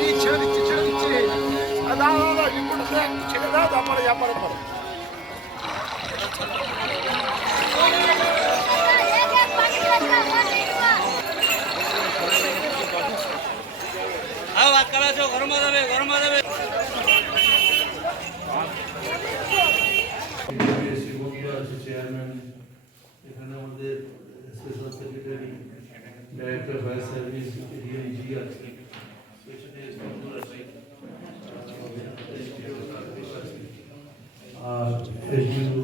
এই ছেড়ে দিচ্ছি ছেড়ে দিচ্ছি আর দাও দাও দাও রিপোর্টটা একটু ছেড়ে দাও তারপরে যাবার পরে চেয়ারম্যান, এখানে আমাদের ডাইরেক্টর ফায়ার সার্ভিস ডিএনজি আছে। পেছনে বন্ধু আছে। আর এসডিও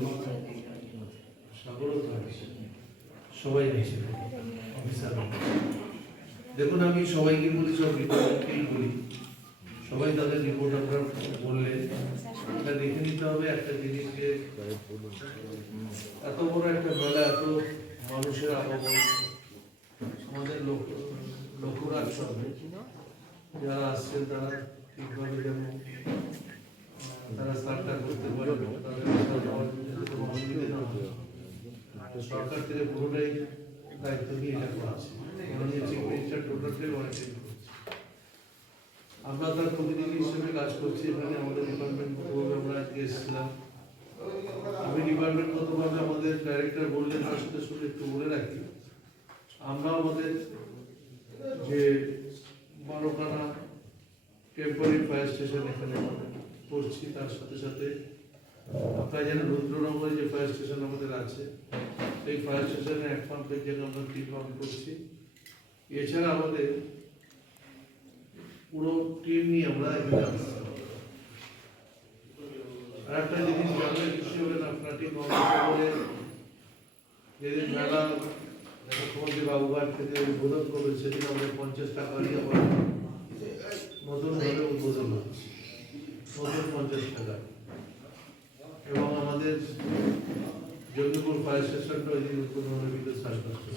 সাগরও আছে সবাই আছে অফিসার দেখুন, আমি সবাইকে বলি, সব রিপোর্টকেই বলি সবাই তাদের রিপোর্ট আপনারা বললেন এটা দেখে নিতে হবে, একটা জিনিস যে এত বড় একটা মেলা, এত মানুষের আগমন আমাদের লোক লক্ষ্য রাখতে হবে যারা আসছেন তারা ঠিকভাবে যেন তারা স্নানটা করতে পারে সরকার থেকে পুরোটাই দায়িত্ব নিয়ে এটা করেছে মাননীয় চিফ মিনিস্টার টোটালটাই করছে আমরা তার প্রতিনিধি হিসেবে কাজ করছি, এখানে আমাদের ডিপার্টমেন্ট ভাবে আমরা আজকে এসেছিলাম। আমি ডিপার্টমেন্টগতভাবে আমাদের ডাইরেক্টর বললেন তার সাথে শুধু একটু বলে রাখি, আমরা আমাদের যে বারোখানা টেম্পোরারি ফায়ার স্টেশন এখানে করছি, তার সাথে সাথে আপনারা জানেন রুদ্রনগরে যে ফায়ার স্টেশন আমাদের আছে, সেই ফায়ার স্টেশনে এক পাম্পের জায়গায় আমরা তিন পাম্প করছি। এছাড়া আমাদের পুরো টিম নিয়ে আমরা এখানে আসছি জিনিস জানলে খুশি হবেন, আপনার ঠিক করে যেদিন মেলা মুখ্যমন্ত্রী বাবুঘাট থেকে উদ্বোধন করবে, সেদিন আমাদের পঞ্চাশ টাকা দিয়ে আবার নতুন ভাবে উদ্বোধন হচ্ছে নতুন পঞ্চাশ টাকা। এবং আমাদের জঙ্গিপুর ফায়ার স্টেশনটা ওই দিন উদ্বোধন হবে বিদ্যুৎ সাড়ে পাঁচটা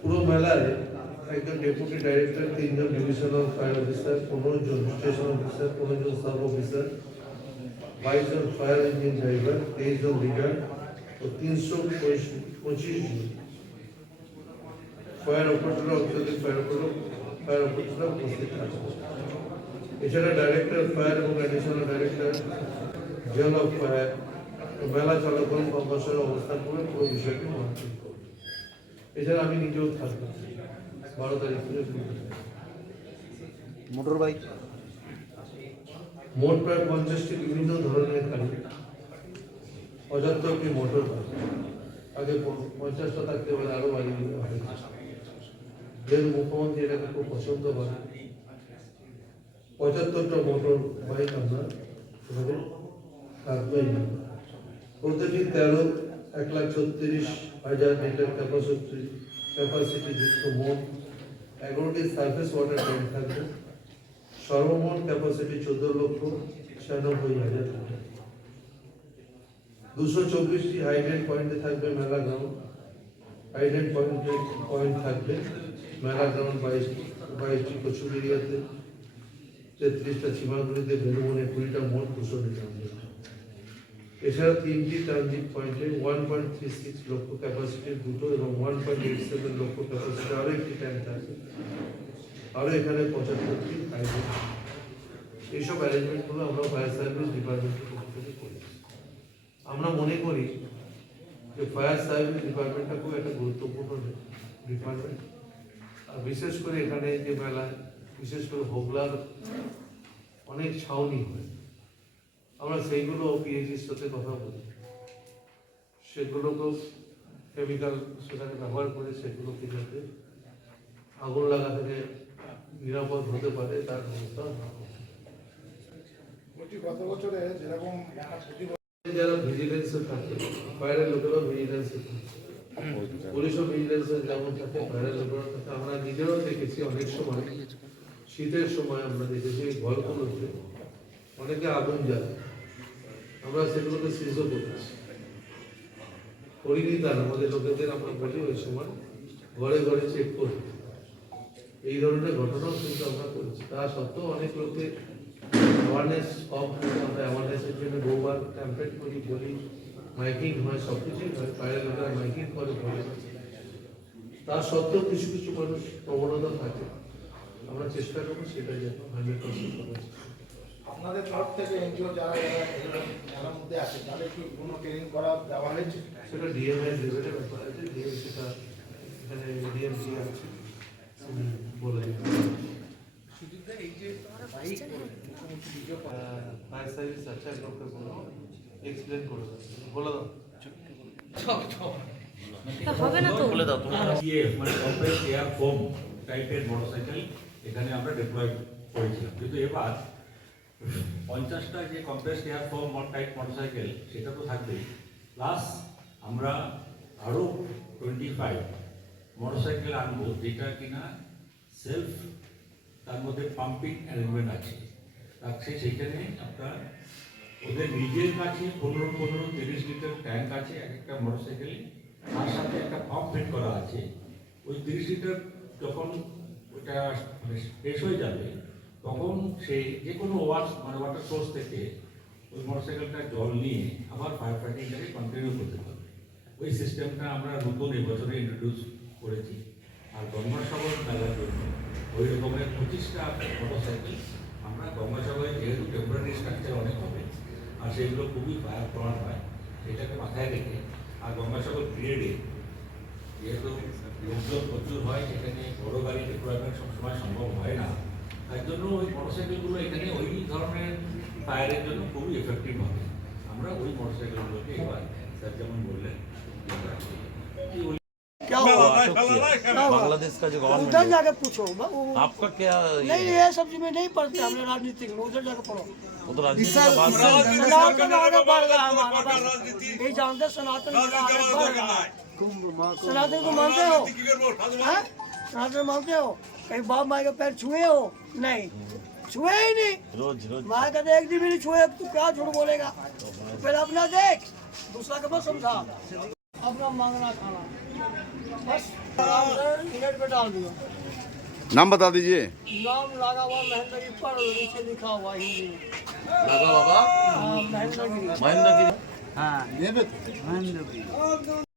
পুরো মেলায় একজন ডেপুটি ডাইরেক্টর তিনজন ডিভিশনাল ফায়ার অফিসার পনেরো জন স্টেশন অফিসার পনেরো জন সাব অফিসার বাইশ জন ফায়ার ইঞ্জিন ড্রাইভার তেইশ জন লিডার ও তিনশো পঁচিশ জন ফায়ার অপারেটর অত্যাধিক ফায়ার অপারেটর ফায়ার অপারেটররা উপস্থিত আছে এছাড়া ডাইরেক্টর ফায়ার এবং additional director jail of fire মেলা চলাকালীন কম্পাসের অবস্থান করে পুরো বিষয়টি করবে। এছাড়া আমি নিজেও থাকব। বারো তারিখ। Motor bike? মোট প্রায় পঞ্চাশটি বিভিন্ন ধরনের গাড়ি। পঁচাত্তরটি মোটর বাইক। আগে পঞ্চাশটা থাকতে পারে আরও বাড়িয়ে যেহেতু মুখ্যমন্ত্রী এটাকে খুব পছন্দ করে। পঁচাত্তরটা মোটর বাইক আমরা থাকবেই। না প্রতিটি তেরো এক লাখ ছত্রিশ হাজার লিটার ক্যাপাসিটি ক্যাপাসিটি যুক্ত মোট এগারোটি সার্ফেস ওয়াটার ট্যাঙ্ক থাকবে সর্বমোট ক্যাপাসিটি চোদ্দ লক্ষ ছিয়ানব্বই হাজার দুশো চব্বিশটি হাইড্রেট পয়েন্টে থাকবে মেলা গ্রাউন্ড হাইড্রেট পয়েন্টে পয়েন্ট থাকবে মেলা গ্রাউন্ড বাইশটি বাইশটি কচুরিয়াতে তেত্রিশটা সীমাগুলিতে বেলুমনে কুড়িটা মোট দুশো লিটার। এছাড়া তিনটি ট্রানজিট পয়েন্টে ওয়ান পয়েন্ট থ্রি সিক্স লক্ষ ক্যাপাসিটির দুটো এবং one point eight seven lakh capacity আরও একটি ট্যাঙ্ক থাকবে। আরও এখানে পঁচাত্তরটি হাইড্রেট এইসব অ্যারেঞ্জমেন্টগুলো আমরা ফায়ার সার্ভিস ডিপার্টমেন্টের পক্ষ থেকে করেছি। আমরা মনে করি যে ফায়ার সার্ভিস ডিপার্টমেন্টটা খুব একটা গুরুত্বপূর্ণ ডিপার্টমেন্ট আর বিশেষ করে এখানে যে মেলায়, বিশেষ করে হোগলার অনেক ছাউনি হয়। আমরা সেইগুলো পিএইচির সাথে কথা বলি সেগুলোকেও কেমিক্যাল সেটাকে ব্যবহার করে সেগুলোকে যাতে আগুন লাগা থেকে নিরাপদ হতে পারে তার ব্যবস্থা গত বছরে যেরকম যারা ভিজিলেন্সে থাকে বাইরের লোকেরাও ভিজিলেন্সে থাকে। পুলিশও ভিজিলেন্সে যেমন থাকে বাইরের লোকেরাও থাকে। আমরা নিজেরাও দেখেছি অনেক সময় শীতের সময় আমরা দেখেছি ঘরগুলোতে অনেকে আগুন জ্বালায়। আমরা সেগুলোকে সিজও করেছি করিনি তার আমাদের লোকেদের আমরা বলি ওই সময় ঘরে ঘরে চেক করি। এই ধরনের ঘটনাও কিন্তু আমরা করছি। তা সত্ত্বেও অনেক লোকের অ্যাওয়ারনেস থাকে আমরা অ্যাওয়ারনেসের জন্য বহুবার ক্যাম্পেইন করি, বলি, মাইকিং হয়, সব কিছুই হয় লোকেরা মাইকিং করে, বলে। তা সত্ত্বেও কিছু কিছু মানুষ প্রবণতা থাকে। আমরা চেষ্টা করব সেটাই যেন হান্ড্রেড পার্সেন্ট আপনাদের তরফ থেকে এনজিও যারা যারা মধ্যে আছে তাদের কি কোনো ট্রেনিং করা দেওয়া হয়েছে? সেটা ডিএমআই লেভেলের ব্যাপার আছে ডিএম সেটা এখানে ডিএমসি আছে বলে ফায়ার সার্ভিস আছে এক লোককে বলো এক্সপ্লেন করে দাও। বলে দাও হবে না তো? সিএফ মানে কম্প্রেস এয়ার ফোম টাইপের মোটরসাইকেল এখানে আমরা ডিপ্লয় করেছিলাম। কিন্তু এবার পঞ্চাশটা যে compress air foam type motorcycle সেটা তো থাকবেই। প্লাস আমরা আরও টোয়েন্টি ফাইভ মোটরসাইকেল আনব, যেটা কিনা সেলফ তার মধ্যে পাম্পিং অ্যারেঞ্জমেন্ট আছে। আছে সেখানে আপনার ওদের নিজের কাছে পনেরো পনেরো, তিরিশ লিটার ট্যাঙ্ক আছে, এক একটা মোটরসাইকেলে তার সাথে একটা পাম্প ফিট করা আছে। ওই তিরিশ লিটার যখন ওটা মানে শেষ হয়ে যাবে তখন সেই যে কোনো ওয়াশ মানে ওয়াটার সোর্স থেকে ওই মোটরসাইকেলটা জল নিয়ে আবার ফায়ার ফাইটিংটাকে কন্টিনিউ করতে পারবে ওই সিস্টেমটা আমরা নতুন এবছরে ইন্ট্রোডিউস করেছি। আর গঙ্গাসাগর মেলার জন্য ওই রকমের পঁচিশটা মোটরসাইকেল আমরা গঙ্গাসাগরে যেহেতু টেম্পোরারি স্ট্রাকচার অনেক হবে, আর সেগুলো খুবই ফায়ার প্রমাণ হয়, সেটাকে মাথায় রেখে আর গঙ্গাসাগর পিরিয়ডে যেহেতু লোকজন প্রচুর হয়, সেখানে বড় গাড়ি ডিপ্লয়মেন্ট সবসময় সম্ভব হয় না। তার জন্য ওই মোটরসাইকেলগুলো এখানে ওই ধরনের ফায়ারের জন্য খুবই এফেক্টিভ হবে আমরা ওই মোটরসাইকেলগুলোকে এবার স্যার যেমন বললেন আমরা এই ওই क्या हुआ बांग्लादेश का जो उधर गवर्नमेंट जाके पूछो वो- वो- आपका क्या ये नहीं ये सब चीजें नहीं पढ़ते हमने राजनीतिक में उधर जाके पढ़ो वो तो राजनीति का बात नहीं है। सनातन आगे बढ़ रहा है हमारा बस ये जानते सनातन मेरा आगे बढ़ रहा है सनातन को मानते हो हैं? सनातन मानते हो कहीं बाप माँ के पैर छुए हो? नहीं। छुए ही नहीं। रोज रोज। माँ कहते एक दिन भी नहीं छुए तू क्या झूठ बोलेगा? पहले अपना देख। दूसरा के मत समझा। अपना मांगना खाना। बस मिनट पे डाल दिया। नाम बता दीजिए। नाम लगा हुआ महेंद्रगिरी पर नीचे लिखा हुआ हिंदी। में लगा बाबा हाँ, महेंद्र गिरी हाँ।